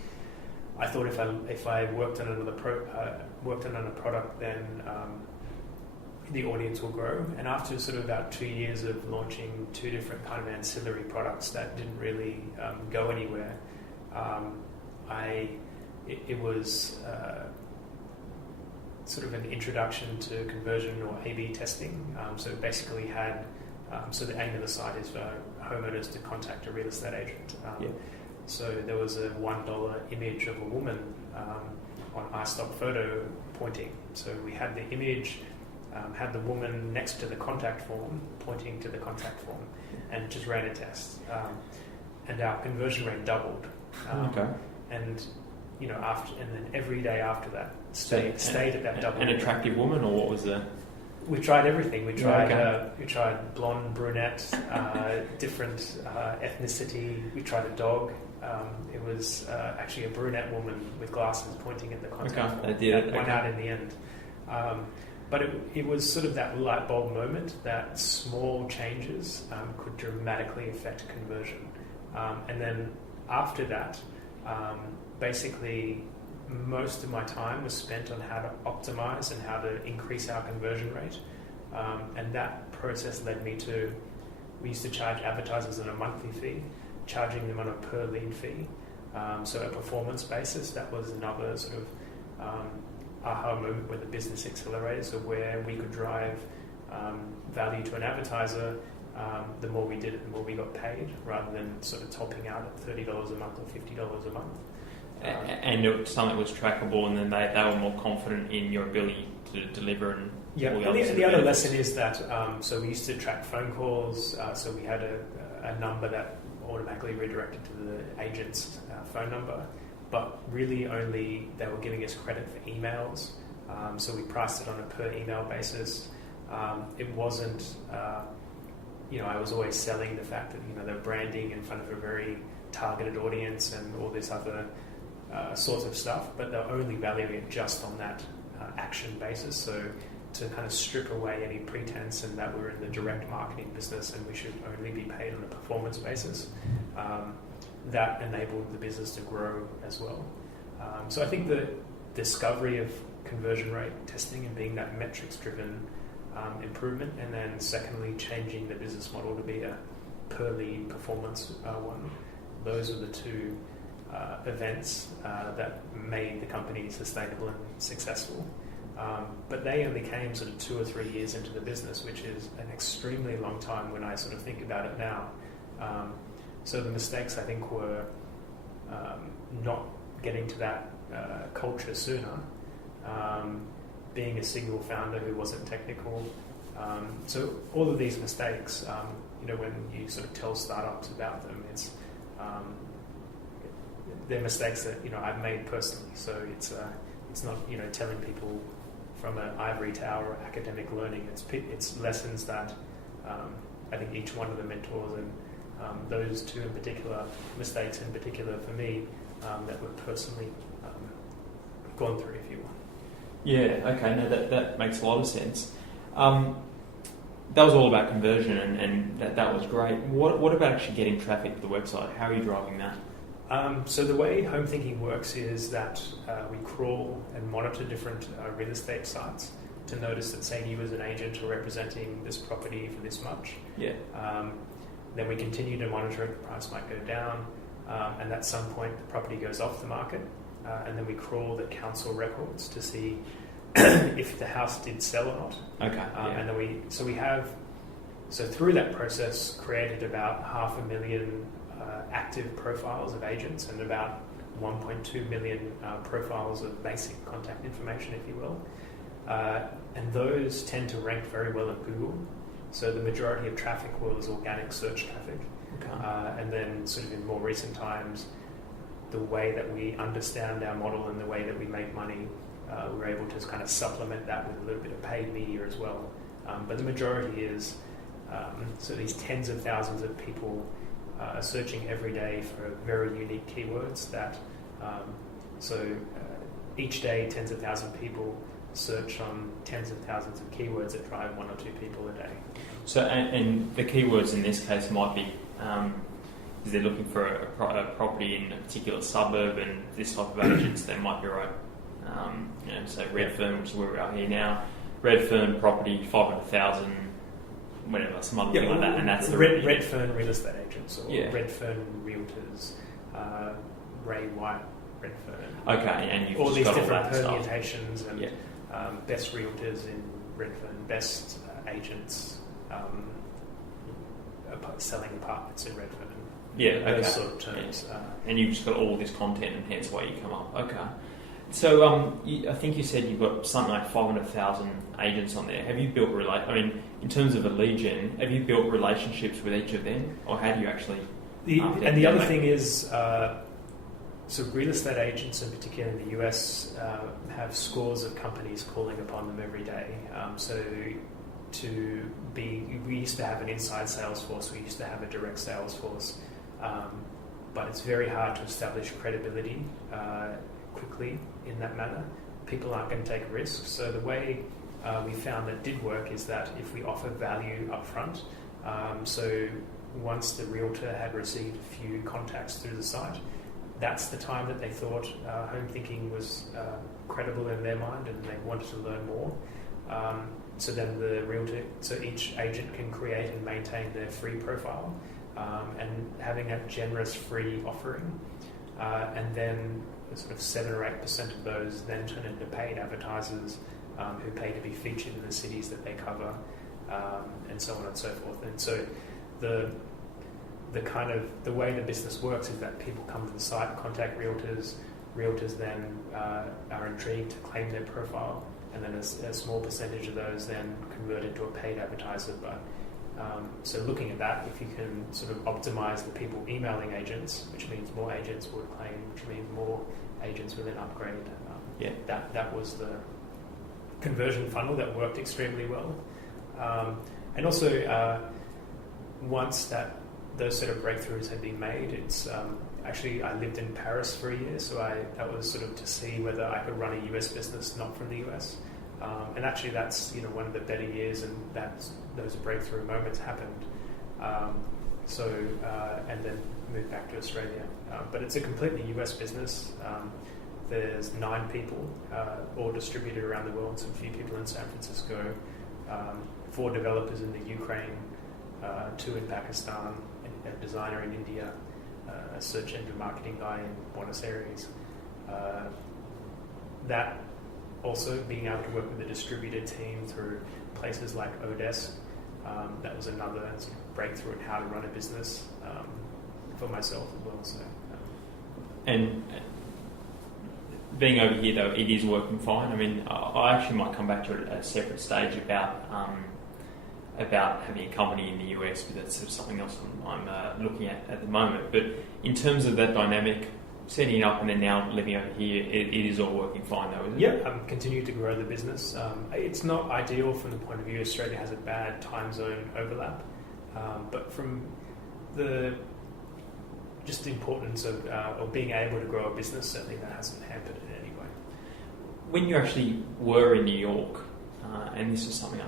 I thought if I worked on another product, then the audience will grow. And after sort of about 2 years of launching 2 different kind of ancillary products that didn't really go anywhere, it was sort of an introduction to conversion or A/B testing. So it basically had, so the aim of the site is for homeowners to contact a real estate agent. So there was a $1 image of a woman on iStock photo pointing. So we had the image, had the woman next to the contact form, pointing to the contact form, and just ran a test. And our conversion rate doubled. Okay. And then every day after that, stayed at that double. An attractive woman, or what was the? We tried everything. We tried blonde, brunette, different ethnicity. We tried a dog. It was actually a brunette woman with glasses pointing at the contact form. That went out in the end. But it was sort of that light bulb moment that small changes could dramatically affect conversion. And then after that, basically most of my time was spent on how to optimize and how to increase our conversion rate. And that process led me to, we used to charge advertisers on a monthly fee, charging them on a per lead fee. So a performance basis, that was another sort of aha moment where the business accelerated. So where we could drive value to an advertiser, the more we did it, the more we got paid, rather than sort of topping out at $30 a month or $50 a month. And something was trackable, and then they were more confident in your ability to deliver. And the other lesson is that so we used to track phone calls, so we had a number that automatically redirected to the agent's phone number, but really only they were giving us credit for emails, so we priced it on a per email basis. It wasn't, I was always selling the fact that they're branding in front of a very targeted audience and all this other sorts of stuff, but they're only valuing it just on that action basis. So to kind of strip away any pretense and that we're in the direct marketing business and we should only be paid on a performance basis, that enabled the business to grow as well. So I think the discovery of conversion rate testing and being that metrics-driven improvement, and then secondly, changing the business model to be a per lead performance one, those are the two events that made the company sustainable and successful. But they only came sort of 2 or 3 years into the business, which is an extremely long time when I sort of think about it now. So the mistakes, I think, were not getting to that culture sooner, being a single founder who wasn't technical. So all of these mistakes, when you sort of tell startups about them, it's they're mistakes that I've made personally. So it's not telling people from an ivory tower or academic learning. It's lessons that I think each one of the mentors and those two in particular, mistakes in particular for me, that were personally gone through, if you want. Yeah. Okay. No, that makes a lot of sense. That was all about conversion, and that was great. What about actually getting traffic to the website? How are you driving that? So the way home thinking works is that we crawl and monitor different real estate sites to notice that, say, you as an agent are representing this property for this much. Yeah. Then we continue to monitor it. The price might go down, and at some point the property goes off the market, and then we crawl the council records to see if the house did sell or not. Okay. And then we have through that process created about 500,000 active profiles of agents and about 1.2 million profiles of basic contact information, if you will. And those tend to rank very well at Google. So the majority of traffic was organic search traffic. Okay. And then sort of in more recent times, the way that we understand our model and the way that we make money, we're able to kind of supplement that with a little bit of paid media as well. But the majority is, so these tens of thousands of people are searching every day for very unique keywords that, each day tens of thousands of people search on tens of thousands of keywords that drive 1 or 2 people a day. So, and the keywords in this case might be, is they're looking for a property in a particular suburb, and this type of agents, they might be right. Say Redfern, which is where we are here now. Redfern property, 500,000, whatever, some other thing like that, and that's the Redfern real estate agents or Redfern realtors, Ray White Redfern. Okay, and you've all just these got different all that permutations stuff. and best realtors in Redfern, best agents selling apartments in Redfern. those sort of terms. Yeah. And you've just got all this content, and hence why you come up. Okay. So I think you said you've got something like 500,000 agents on there. Have you built in terms of a lead gen, have you built relationships with each of them, or how do you actually? The other thing is, so real estate agents, in particular in the US, have scores of companies calling upon them every day. We used to have an inside sales force, we used to have a direct sales force, but it's very hard to establish credibility quickly in that manner. People aren't going to take risks. So the way we found that did work is that if we offer value up front, so once the realtor had received a few contacts through the site, that's the time that they thought home thinking was credible in their mind and they wanted to learn more. So then each agent can create and maintain their free profile, and having a generous free offering, and then sort of 7 or 8% of those then turn into paid advertisers who pay to be featured in the cities that they cover, and so on and so forth. And so the way the business works is that people come to the site, contact realtors then are intrigued to claim their profile, and then a small percentage of those then convert into a paid advertiser. But so looking at that, if you can sort of optimize the people emailing agents, which means more agents would claim, which means more agents would then upgrade. That was the conversion funnel that worked extremely well. And also, once those sort of breakthroughs had been made, it's actually I lived in Paris for a year, so that was sort of to see whether I could run a US business not from the US. And actually, that's one of the better years, and those breakthrough moments happened. And then moved back to Australia. But it's a completely US business. There's 9 people, all distributed around the world. Some few people in San Francisco, 4 developers in the Ukraine, 2 in Pakistan, a designer in India, a search engine marketing guy in Buenos Aires. That also being able to work with a distributed team through places like Odesk, that was another sort of breakthrough in how to run a business for myself as well. So, and being over here though, it is working fine. I mean, I actually might come back to it at a separate stage about having a company in the US, but that's sort of something else I'm looking at the moment. But in terms of that dynamic, setting it up and then now living over here, it is all working fine though, isn't it? Yeah, I'm continuing to grow the business. It's not ideal from the point of view Australia has a bad time zone overlap, but from the importance of being able to grow a business, certainly that hasn't hampered it in any way. When you actually were in New York, and this is something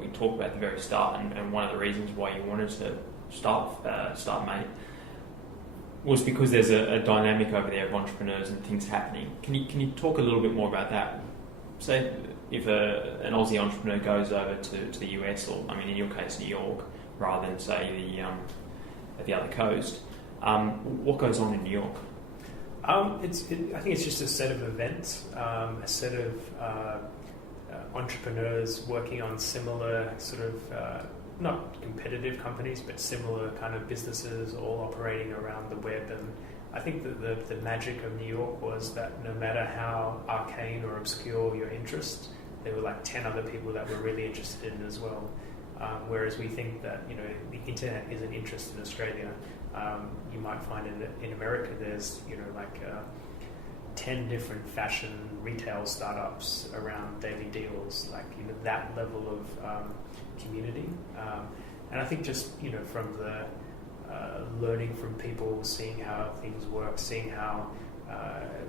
we talked about at the very start, and one of the reasons why you wanted to start Startmate was because there's a dynamic over there of entrepreneurs and things happening. Can you talk a little bit more about that? Say if an Aussie entrepreneur goes over to the US, or in your case New York, rather than say at the other coast, what goes on in New York? I think it's just a set of events, a set of entrepreneurs working on similar sort of not competitive companies, but similar kind of businesses all operating around the web. And I think that the magic of New York was that no matter how arcane or obscure your interest, there were like 10 other people that were really interested in it as well. Whereas we think that the internet is an interest in Australia. You might find in America there's 10 different fashion retail startups around daily deals, that level of community. And I think just from the learning from people, seeing how things work, seeing how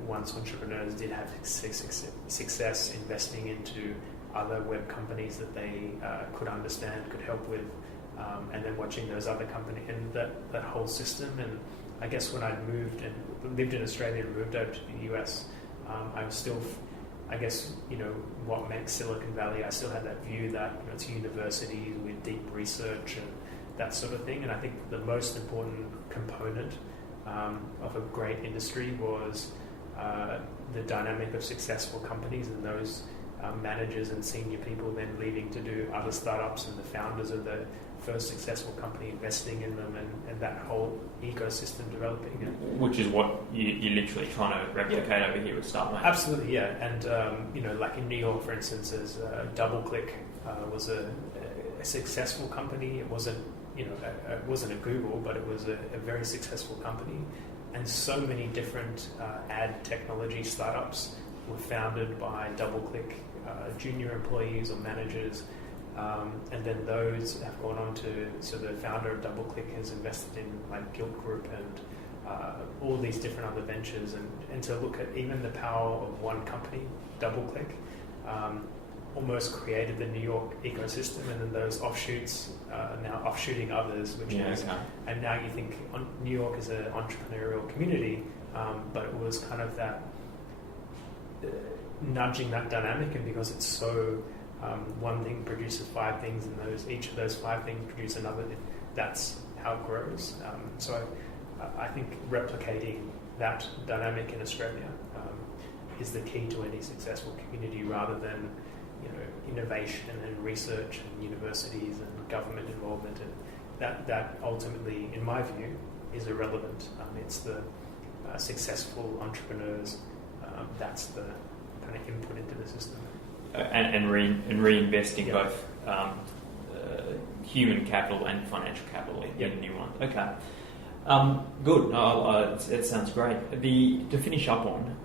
once entrepreneurs did have success investing into other web companies that they could understand, could help with, and then watching those other companies and that whole system. And I guess when I'd moved and lived in Australia and moved over to the US, I'm still, what makes Silicon Valley, I still had that view that it's universities with deep research and that sort of thing. And I think the most important component of a great industry was the dynamic of successful companies and those managers and senior people then leaving to do other startups, and the founders of the first successful company investing in them, and that whole ecosystem developing. Which is what you're literally trying to replicate over here with Startmate. Absolutely, yeah. And like in New York, for instance, as DoubleClick was a successful company. It wasn't it wasn't a Google, but it was a very successful company. And so many different ad technology startups were founded by DoubleClick junior employees or managers, and then those have gone on to. So the founder of DoubleClick has invested in like Guilt Group and all these different other ventures, and to look at even the power of one company, DoubleClick, almost created the New York ecosystem, and then those offshoots now offshooting others, which is, and now you think New York is an entrepreneurial community, but it was kind of that nudging that dynamic, and because it's so one thing produces five things, and each of those five things produce another. That's how it grows. So I think replicating that dynamic in Australia is the key to any successful community, rather than innovation and research and universities and government involvement, and that ultimately, in my view, is irrelevant. It's the successful entrepreneurs. That's the kind of input into the system. And reinvesting both human capital and financial capital in new one. Okay. Good. It sounds great. To finish up on,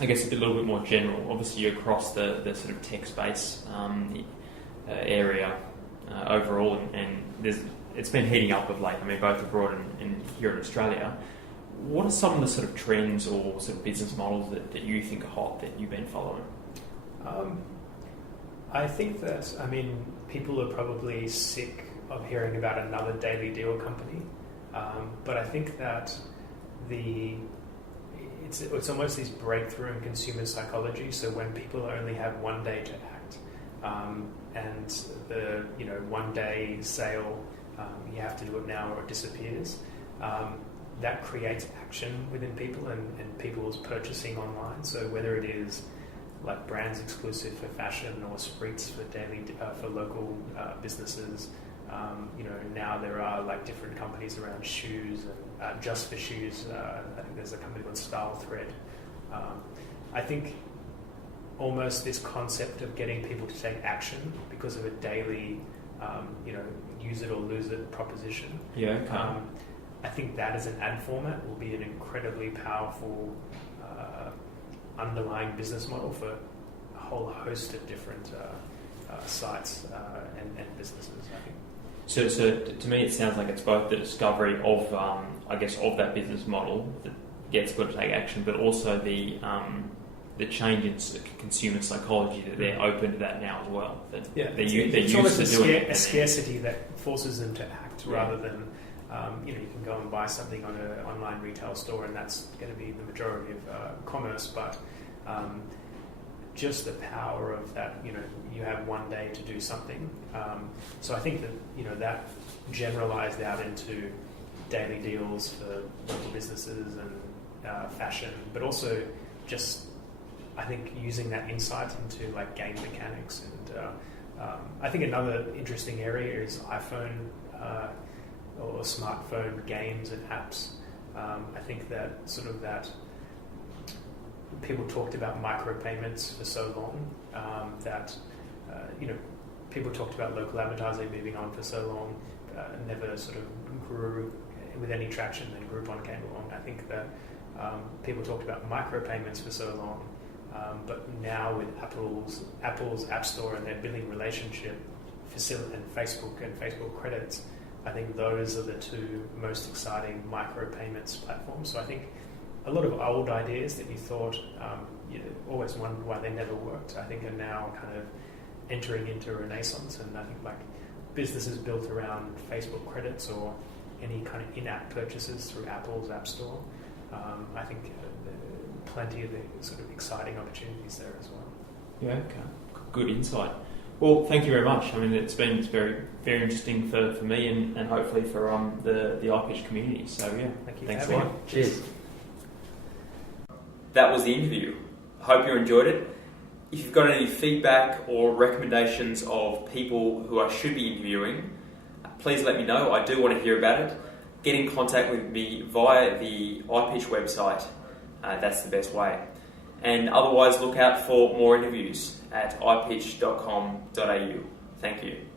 I guess a little bit more general. Obviously, you're across the sort of tech space area overall, and it's been heating up of late. I mean, both abroad and here in Australia. What are some of the sort of trends or sort of business models that you think are hot that you've been following? I think that, people are probably sick of hearing about another daily deal company, but I think that it's almost this breakthrough in consumer psychology. So when people only have one day to act, and the 1 day sale, you have to do it now or it disappears. That creates action within people and people's purchasing online. So whether it is like brands exclusive for fashion or spreets for for local businesses, now there are like different companies around shoes and just for shoes. I think there's a company called Style Thread. I think almost this concept of getting people to take action because of a daily, use it or lose it proposition. Yeah. Okay. I think that as an ad format will be an incredibly powerful underlying business model for a whole host of different sites and businesses, I think. So to me, it sounds like it's both the discovery of, of that business model that gets people to take action, but also the change in consumer psychology that they're open to that now as well. It's almost a scarcity that forces them to act rather than. You can go and buy something on an online retail store, and that's going to be the majority of commerce. But just the power of that, you have 1 day to do something. So I think that that generalised out into daily deals for local businesses and fashion, but also just I think using that insight into like game mechanics. And I think another interesting area is iPhone. Or smartphone games and apps. I think that people talked about micropayments for so long that people talked about local advertising moving on for so long, never sort of grew with any traction. Then Groupon came along. I think that people talked about micropayments for so long, but now with Apple's App Store and their billing relationship, and Facebook credits. I think those are the two most exciting micropayments platforms. So I think a lot of old ideas that you thought you always wondered why they never worked, I think are now kind of entering into a renaissance. And I think like businesses built around Facebook credits or any kind of in-app purchases through Apple's App Store, I think plenty of the sort of exciting opportunities there as well. Yeah, okay. Good insight. Well, thank you very much. It's very, very interesting for me and hopefully for the iPitch community. So yeah, thank you. Thanks a lot. Cheers. That was the interview. Hope you enjoyed it. If you've got any feedback or recommendations of people who I should be interviewing, please let me know. I do want to hear about it. Get in contact with me via the iPitch website. That's the best way. And otherwise, look out for more interviews at ipitch.com.au. Thank you.